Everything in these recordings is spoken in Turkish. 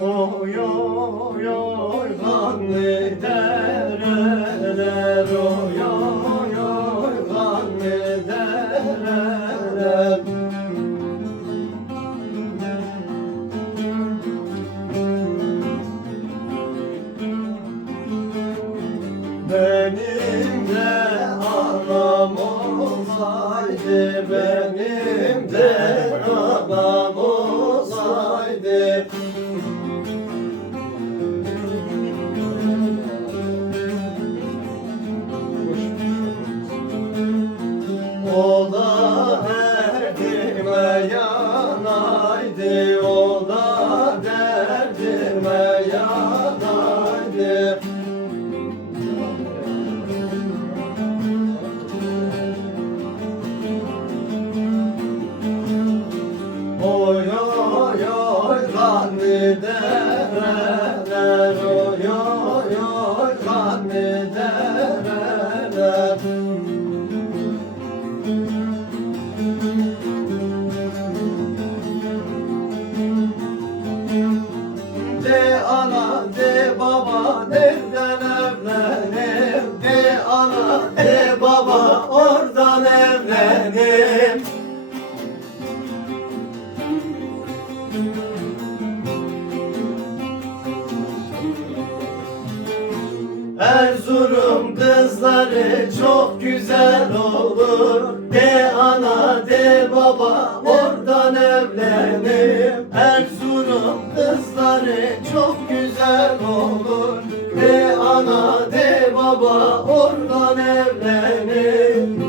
Oy oy oy kanlı dereler Oy oy oy güzel olur. De ana de baba oradan evlenim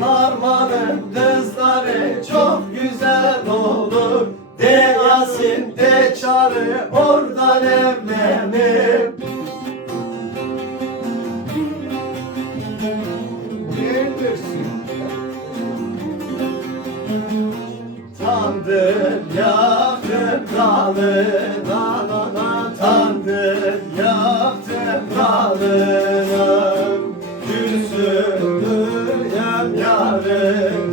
Narmanın kızları çok güzel olur. De Yasin de Çarı oradan evlenir yaktım dalına na, na, Tandır yaktım dalına Küsündür yem yarına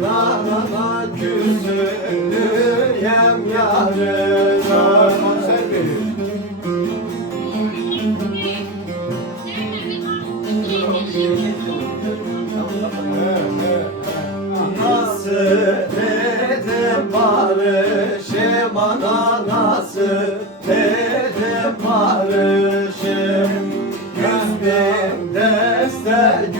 Yüz bin deste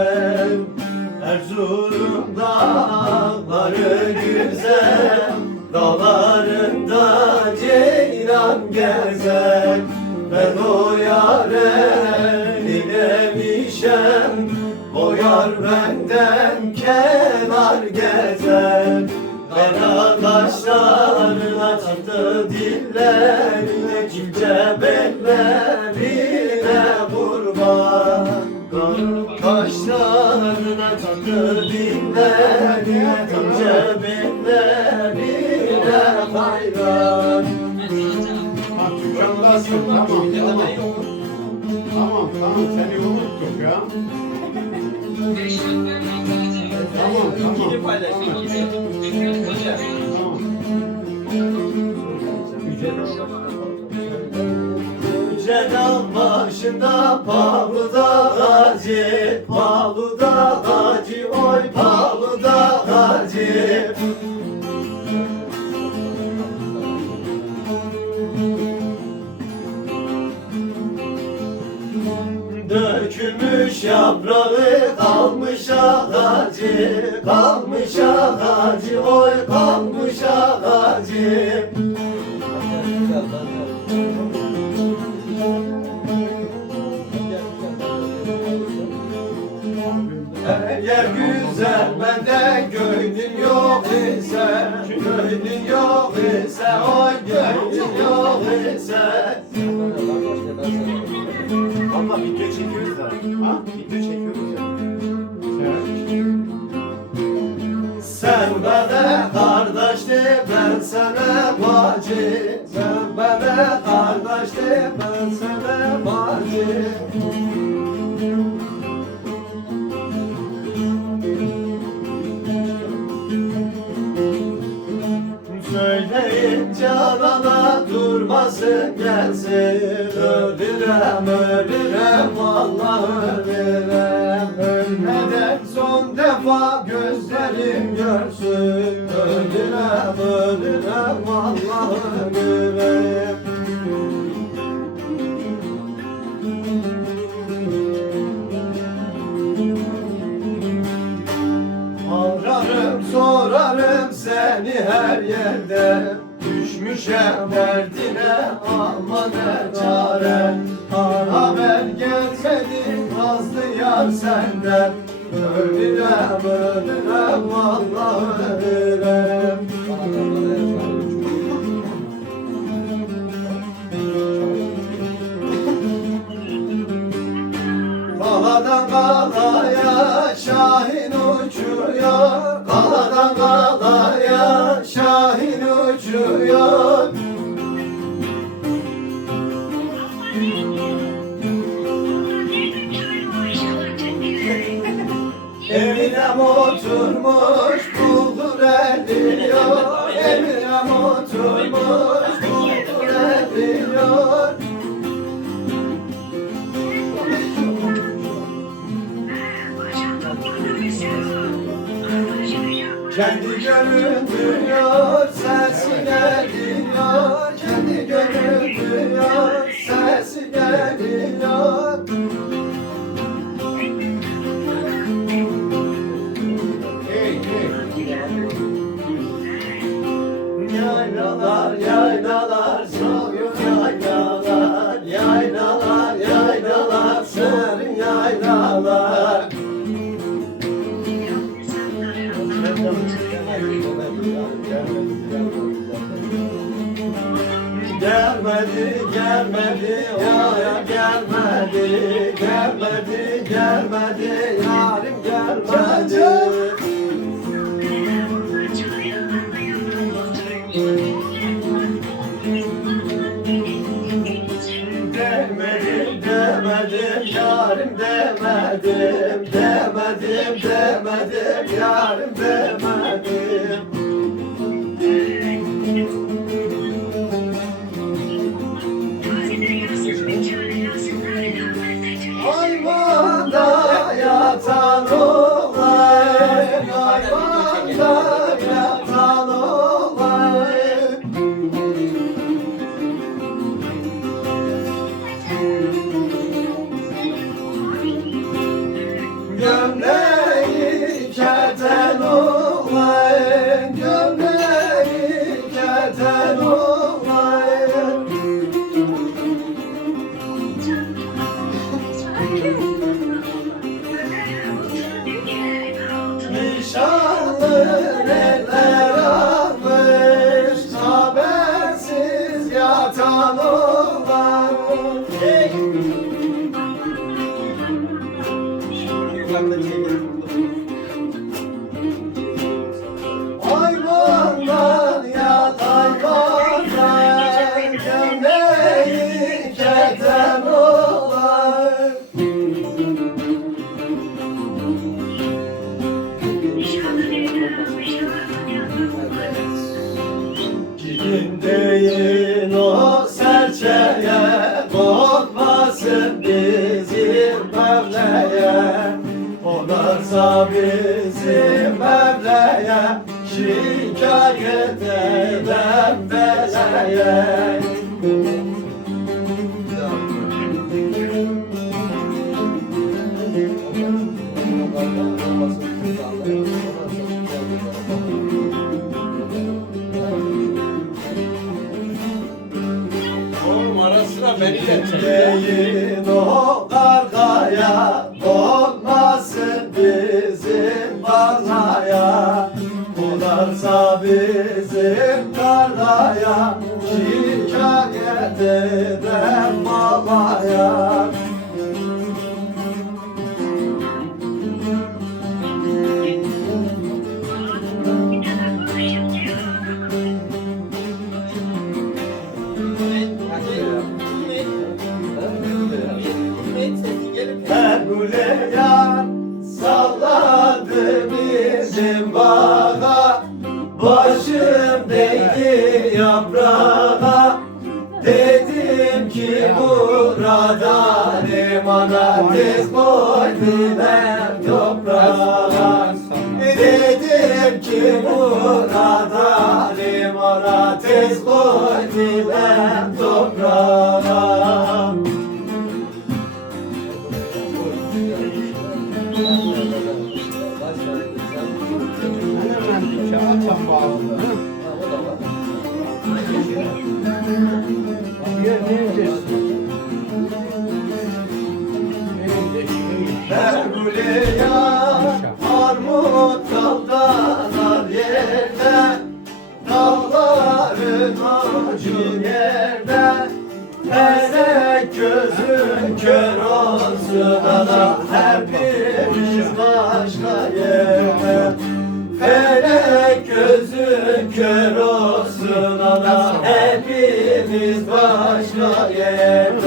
gile Erzurum dağları güzel Dağlarında ceylan gezer. Ben o yâre dilemişem O yar benden kenar gezer. Kara kaşlarına çıktı dillerine Külçe bellerine kurban Kaşlarına hayran Ha dükkandasın tamam tamam. Tamam tamam seni unuttuk ya. Tamam tamam. Tamam. Karşında pahalıda hacı Pahalıda hacı Oy pahalıda hacı Dökülmüş yaprağı kalmış ağacı Kalmış ağacı oy kalmış ağacı Eğer güzel bende gönlün yok ise Gönlün yok ise oy gönlün yok ise Valla video çekiyoruz da. Ha? Video çekiyoruz ya. Sen bana kardeşti ben sana bacı Sen bana kardeşti ben sana bacı gelsin Ölürem ölürem vallahi ölürem Ölmeden son defa gözlerim görsün. Ölürem ölürem vallahi ölürem Ararım sorarım seni her yerde. Düşmüşem derdine ne çare Haber gelmedi nazlı yar senden. Ölürem ölürem vallahi ölürem Kaladan kalaya Şahin uçuyor Kaladan kalaya Kendi gönlüm duyuyor, sesi geliyor. Kendi gönlüm duyuyor, sesi geliyor. Hey hey. Yaylalar, yaylalar, Gelmedi, gelmedi, o ya gelmedi Gelmedi, gelmedi, yarim gelmedi demedim, yarim demedim Demedim, demedim, yarim demedim Değil o kargaya Olmasın bizim tarlaya Bunlarsa bizim tarlaya Şikayet eden babaya yaprağa Dedim ki burada limana Tez koydular toprağa. Dedim ki burada limana Tez koydular toprağa Pergule ya armut daldalar yerde Dağların ucu yerde. Hele gözün kör olsun ana Hepimiz başka yerde. Felek gözün kör olsun ana Hepimiz başka yerde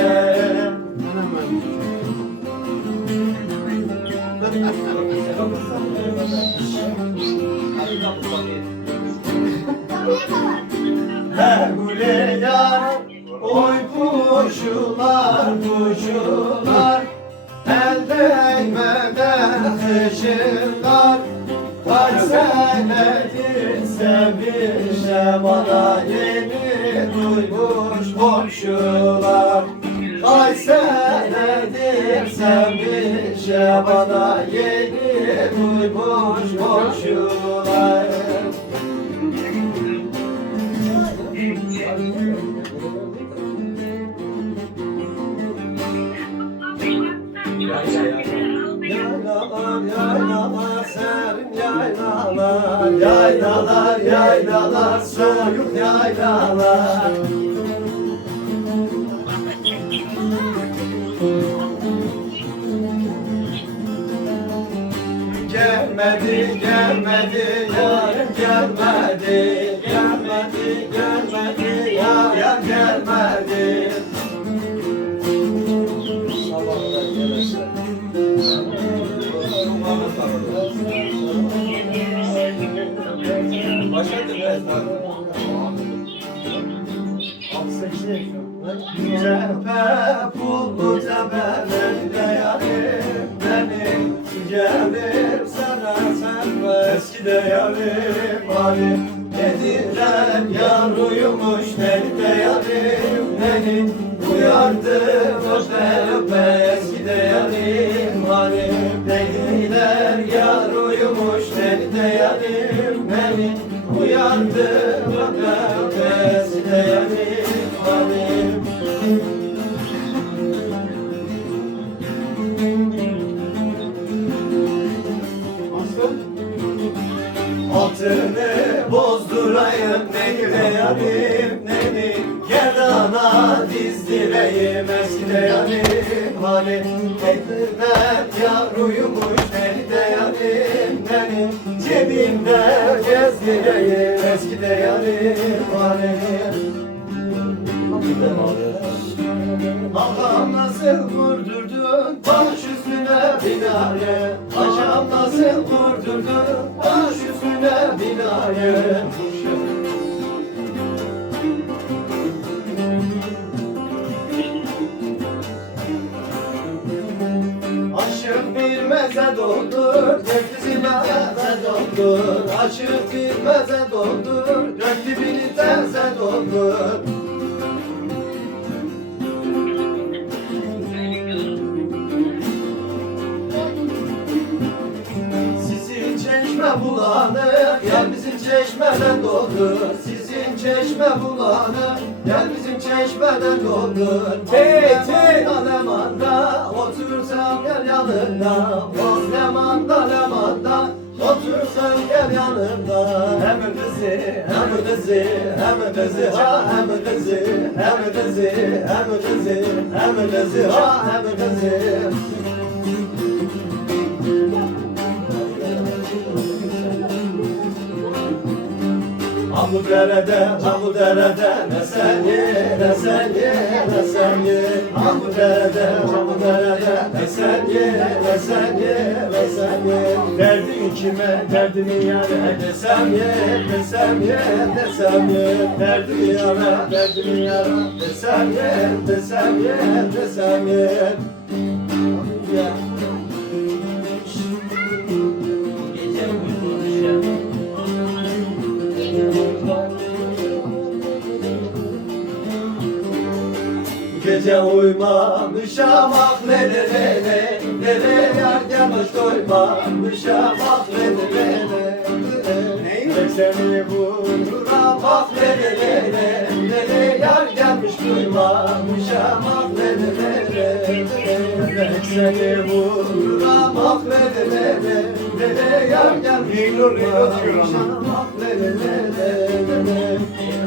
Hergule yar Oy kuşular kuşular El değmeden kışırlar. Kaç senedir sevmişem ana Yeni duymuş komşular. Kaç senedir sevmişem ana Yeni duymuş komşular Yaylalar, soyuk yaylalar Cephe pullu tebelerinde yarim benim. Gelir sana sen ve eski de yarim halim Dediler yar uyumuş beni de yarim benim. Uyardım öpe öpe eski de yarim halim Dediler yar uyumuş beni de yarim benim. Uyardım öpe öpe eski de yarim halim Altını bozdurayım ne yarim neni Gerdana dizdireyim eski de yarim. Hani Dediler yar uyumuş beni de yarim. Neni Cebimde gezdireyim eski de yarim. Hani Ağam nasıl vurdurdun? Baş üstüne binayı Paşam nasıl vurdurdun Aşık bir meze doldur tek doldur Aşık bitmeze doldur Gök dibini terse doldur bulanık Gel bizim çeşmeden doldur Sizin çeşme bulanık Gel bizim çeşmeden doldur Hey Lemanda Otursam gel yanında Boz lemanda. Lemanda Otursan gel yanımda. Hem kızı hem kızı hem kızı ha hem kızı hem kızı hem kızı hem kızı ha hem kızı bu derede, ha bu derede ne sen ye, ne sen ye, ne sen ye Ha bu derede, ha bu derede ne sen ye, ne sen ye, ne sen ye Derdin kime, derdini yare desem ye, desem ye, desem ye Derdini yara, derdini yara desem ye, desem ye, desem ye Yeah. Gece uyumamışam ah ne de ne ne Ne de yar gelmiş doymamışam ah ne de ne ne Ne seni vururam ah ne de ne ne Ne de yar gelmiş duymamışam ah ne de ne ne Ne seni vururam ah ne de ne ne Ne de yar gelmiş duymamışam ah ne ne ne ne ne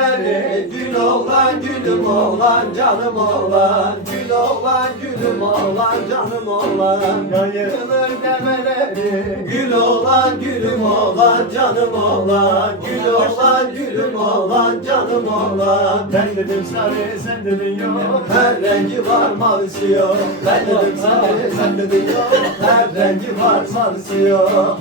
büklümleri Gül oğlan gülüm oğlan canım oğlan. Gül oğlan gülüm oğlan canım oğlan. Yayılır demeleri. Gül oğlan gülüm oğlan canım oğlan. Gül oğlan gülüm oğlan canım oğlan. Ben dedim sarı sen dedin yok. Her rengi var mavisi yok. Ben dedim sarı sen dedin yok. Her rengi var mavisi yok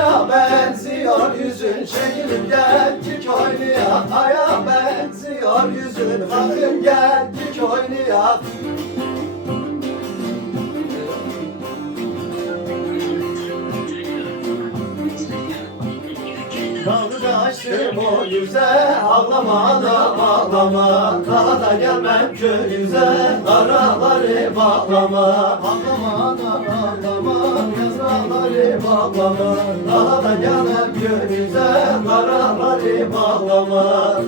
Aya benziyor yüzün çekilip gel ki oynayak Aya benziyor yüzün bakın gel ki oynayak Dalga açtım o yüze Ağlama anam ağlama. Daha da gelmem köyüze Karaları bağlama. Ağlama anam ağlama Yazraları bağlama Daha da gelmem köyüze Karaları bağlama.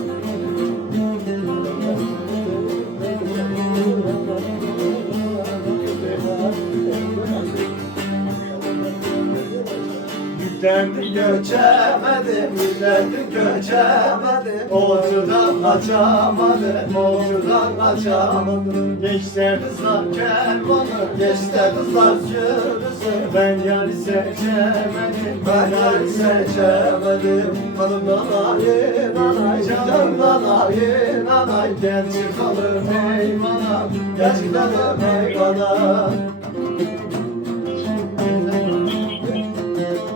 Yüklendim göçemedim, yüklendim göçemedim. Ortadan kaçamadım, ortadan kaçamadım. Gençler kızlar kervanı, gençler kızlar sürüsü Ben yari seçemedim, ben yari seçemedim Kanımdan ayın anay, canımdan ayın anay Gel çıkalım meymana, gel çıkalım meymana